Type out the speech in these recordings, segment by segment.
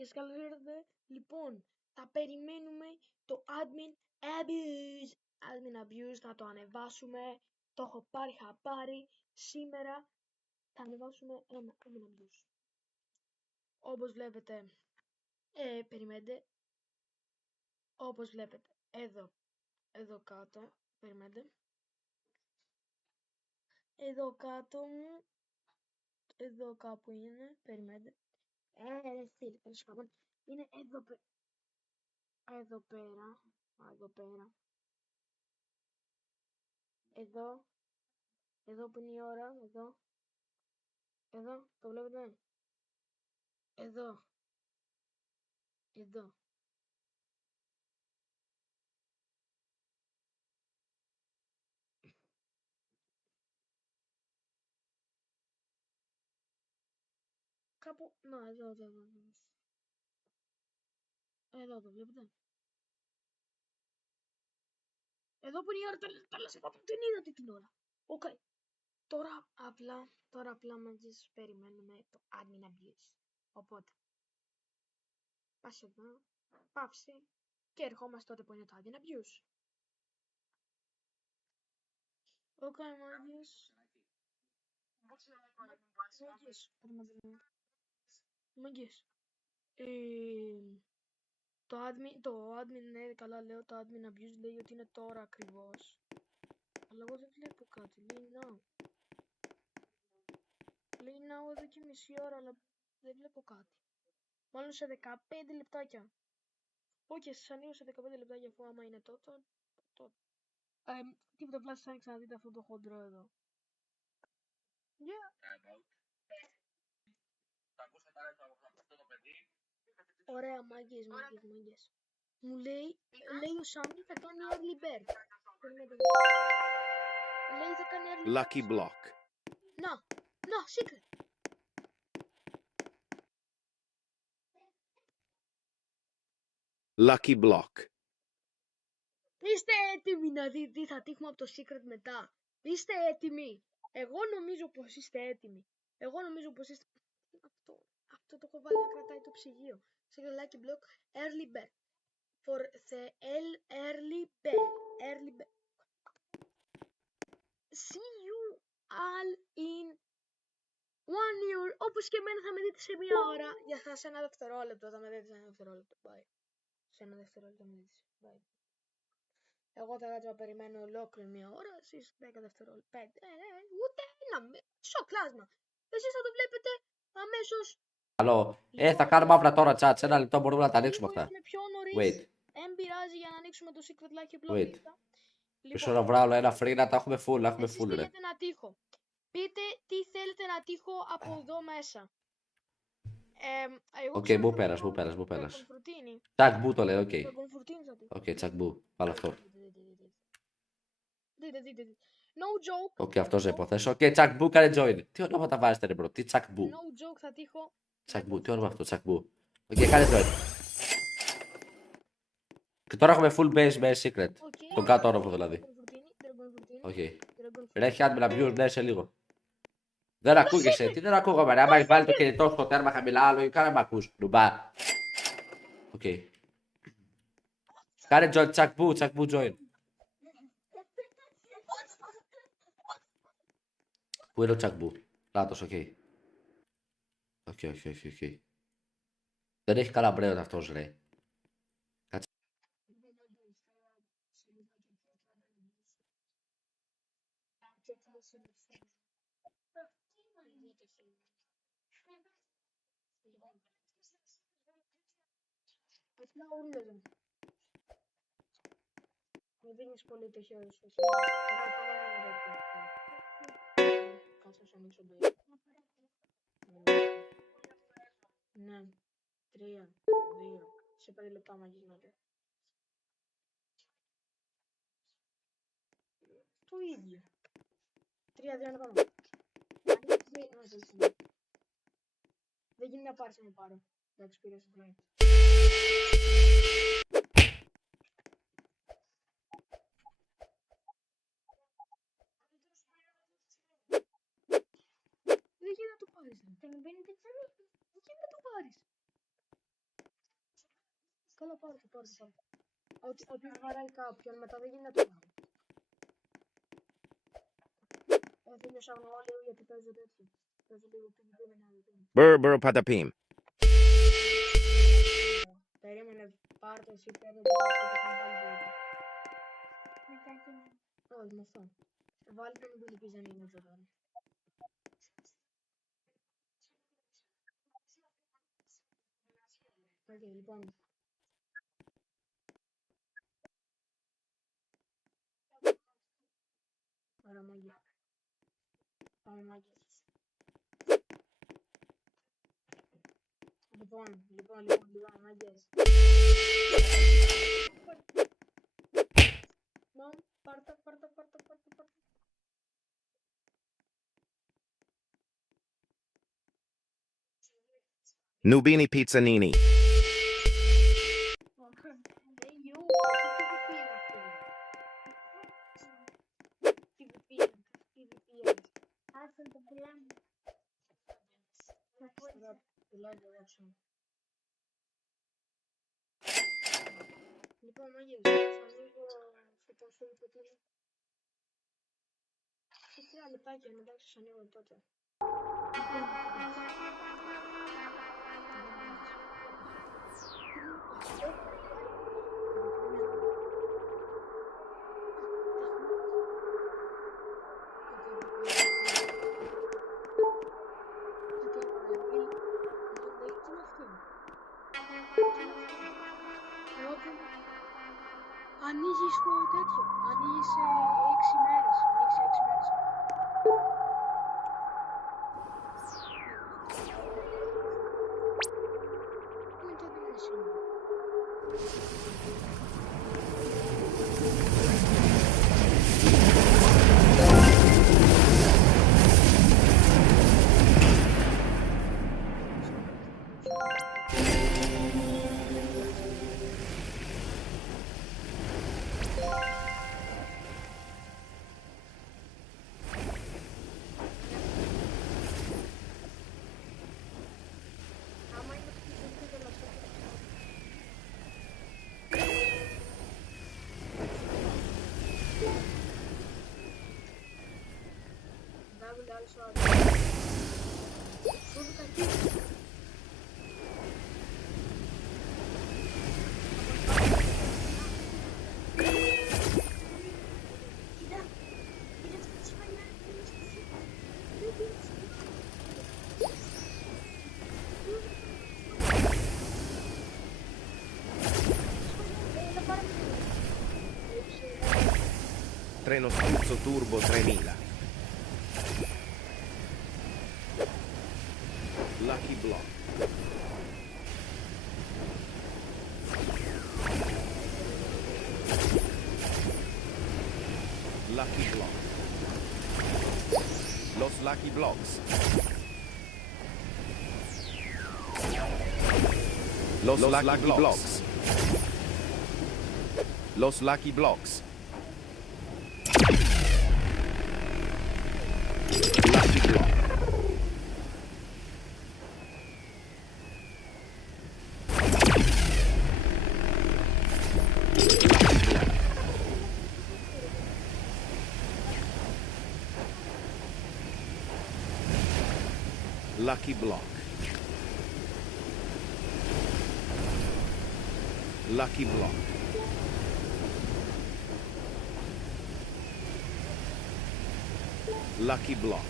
μάγκες, καλώς ήρθατε. Λοιπόν, θα περιμένουμε το admin abuse. Admin abuse θα το ανεβάσουμε. Το έχω πάρει χαπάρι. Σήμερα θα ανεβάσουμε ένα admin abuse. Όπως βλέπετε, περιμένετε. Όπως βλέπετε, εδώ κάτω, περιμένετε. Εδώ κάτω μου, εδώ κάπου είναι, περιμένετε. Φίλε, τέλος πάντων, είναι εδώ πέρα. Εδώ πέρα. Εδώ που είναι η ώρα, εδώ, το βλέπετε. Εδώ. Κάπου, να, εδώ. Εδώ το βλέπετε. Εδώ που είναι η ώρα, τέλος πάντων, δεν είδατε την ώρα. Οκ. Τώρα απλά μαζί περιμένουμε το admin abuse. Οπότε, πας εδώ, παύση και ερχόμαστε τότε που είναι το admin abuse. Οκ, μάγκες. Το admin, ναι, καλά λέω, το admin abuse λέει ότι είναι τώρα ακριβώς. Αλλά εγώ δεν βλέπω κάτι, λέει now. Λέει now εδώ και μισή ώρα, αλλά δεν βλέπω κάτι. Μάλλον σε 15 λεπτάκια. Όχι, σας ανοίγω σε 15 λεπτάκια, αφού άμα είναι τότε. Τίποτα, απλά σας άνοιξα να δείτε αυτό το χοντρό εδώ. Ωραία, μάγκες. Μου λέει ο Σάμι θα κάνει early bird. Λέει θα κάνει early bird. Lucky block. Να, secret. Lucky block. Είστε έτοιμοι να δείτε τι θα τύχουμε από το secret μετά? Είστε έτοιμοι? Εγώ νομίζω πως είστε έτοιμοι. Αυτό το έχω βάλει να κρατάει το ψυγείο. Secret lucky block early bird. For the early bird. See you all in 1 year. Όπως και εμένα θα με δείτε σε 1 ώρα. Για σας ένα δευτερόλεπτο θα με δείτε σε 1 δευτερόλεπτο. Bye. Σε 1 δευτερόλεπτο θα με δείτε. Bye. Εγώ θα κάτσω να περιμένω ολόκληρη 1 ώρα. Εσείς 10 δευτερόλεπτα. 5. Ούτε ένα. Μισό κλάσμα. Εσείς θα το βλέπετε αμέσως. Καλό. Θα κάνουμε αύριο τώρα chat. Σε 1 λεπτό μπορούμε να τα ανοίξουμε αυτά. Πιο νωρίς. Wait. Δεν πειράζει για να ανοίξουμε το secret lucky block. Wait. Μισό να βγάλω ένα free να τα έχουμε full. Εσείς θέλετε να τύχω. Πείτε τι θέλετε να τύχω από εδώ μέσα. Οκ, μου πέρας. Τσακμπού το λέω, οκ. Οκ, τσακμπού. Βάλω αυτό. No joke. Οκ, αυτό σε υποθέσω. Οκ, τσακμπού, κάνε join. Τι ονόματα βάζετε ρε μπρο, τι τσακμπού. No joke, θα τύχω. Τσακμπού, τι όνομα αυτό, τσακμπού. Οκ, κάνε join. Και τώρα έχουμε full base με secret. Τον κάτω όροφο δηλαδή. Οκ. Ρε, έχει admin abuse, ναι, σε λίγο. Δεν ακούγεσαι, τι δεν ακούγομαι ρε, άμα έχεις βάλει το κινητό στο τέρμα χαμηλά, λογικά να μ' ακούς, νουμπά. Οκ. Κάνε join, τσακμπού join. Πού είναι ο τσακμπού, λάθος, οκ. Οκ. Δεν έχει καλά μπρέον αυτός ρε. Κάτσε. Μου δίνεις πολύ το χέρι σου. Κάτσε να σου ανοίξω το ίδιο. Ναι. 3, 2, σε 5 λεπτά μαγεινόται. Το ίδιο. 3, 2, 1, πάμε. Δεν γίνει να πάρεις να πάρω. Εντάξει, πήρες το πλάι. Δεν γίνει να το πάρεις. Δεν γίνει να το πάρεις. Καλά, πάρε το. Ό,τι βαράει κάποιον, μετά δεν γίνεται να το πάρει. Τελειώσαν όλοι γιατί παίζω τέτοιο. Παίζω λίγο PvP με ένα άλλο. Burr patapim. Περίμενε, πάρ' το εσύ πέρα και όχι, με αυτό. Βάλει τον που ελπίζει να είναι εδώ τώρα. Οκ, λοιπόν. Ωραία, μάγια. Πάμε μάγια. Λοιπόν, μάγκες. Πάρτα. Nubini Pizzanini. Λοιπόν, μάγες, θα ανοίγω στο στο ποτήρι. Σε 3 λεπτάκια μετά σας ανοίγω τότε. Ανοίγεις το τέτοιο, ανοίγεις σε 6 μέρες, Πού είναι το δημόσιο? Άμα είναι το πιο τελαστό. Double also. Σούδου κακή. Treno Struzzo Turbo 3000. Lucky Block. Lucky Block. Los Lucky Blocks. Los Lucky Blocks. Los Lucky Blocks. Lucky Block. Lucky Block. Lucky Block. Lucky Block.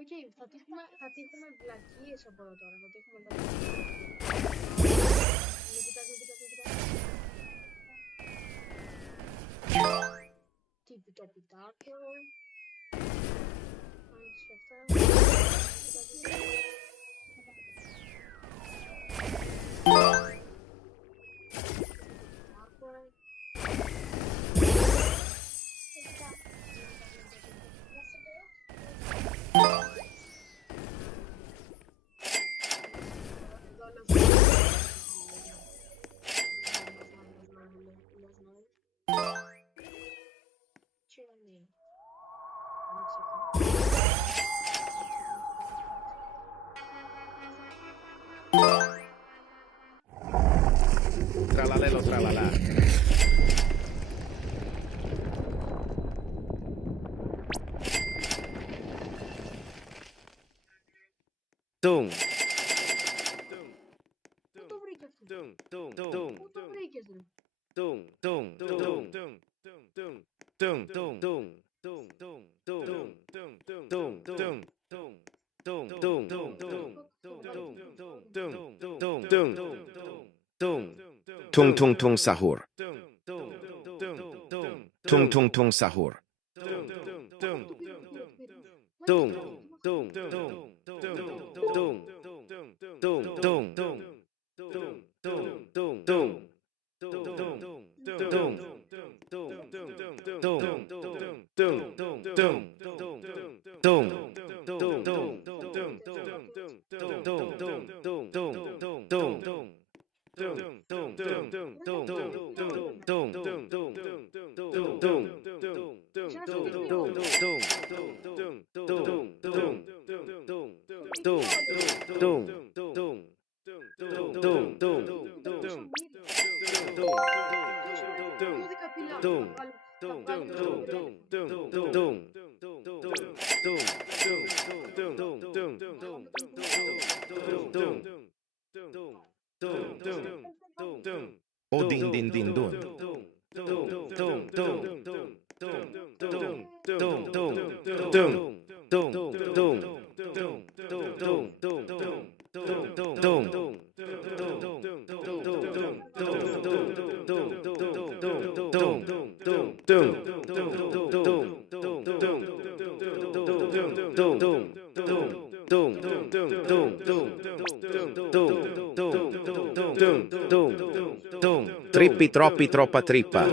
Οκ, θα τύχουμε βλακίες από εδώ τώρα, θα τύχουμε τα Μην κοιτάς. Τι πιτόπιτάκιο. Άνοιξε και αυτά. Tralalelo tralalà. Tum. Πού το βρήκες αυτό? Tum. Πού το βρήκες ρε? Tung tung tung sahur. Tung tung tung sahur. O din din din dun. Trippi troppi troppa trippa.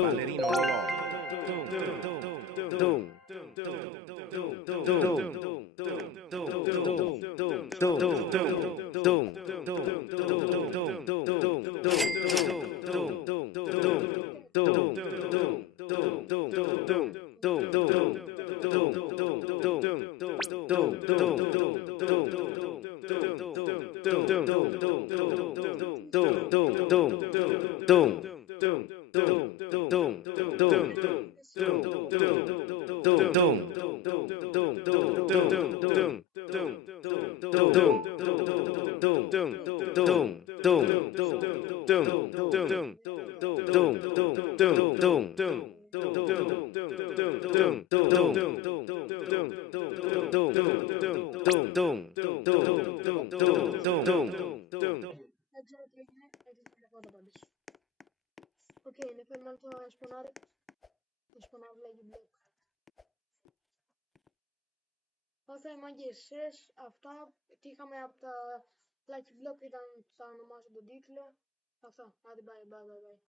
Ballerino Δεν ξέρω τι είναι, έτσι θα πω το πάντως. Οκ, νεφέρουμε το σπονάρι. Το σπονάρι λέγει μπλοκ. Αυτά οι μάγκες, αυτά τι είχαμε από τα Lucky Block ήταν, θα ονομάσω τον τίτλο. Αυτά, άντε bye.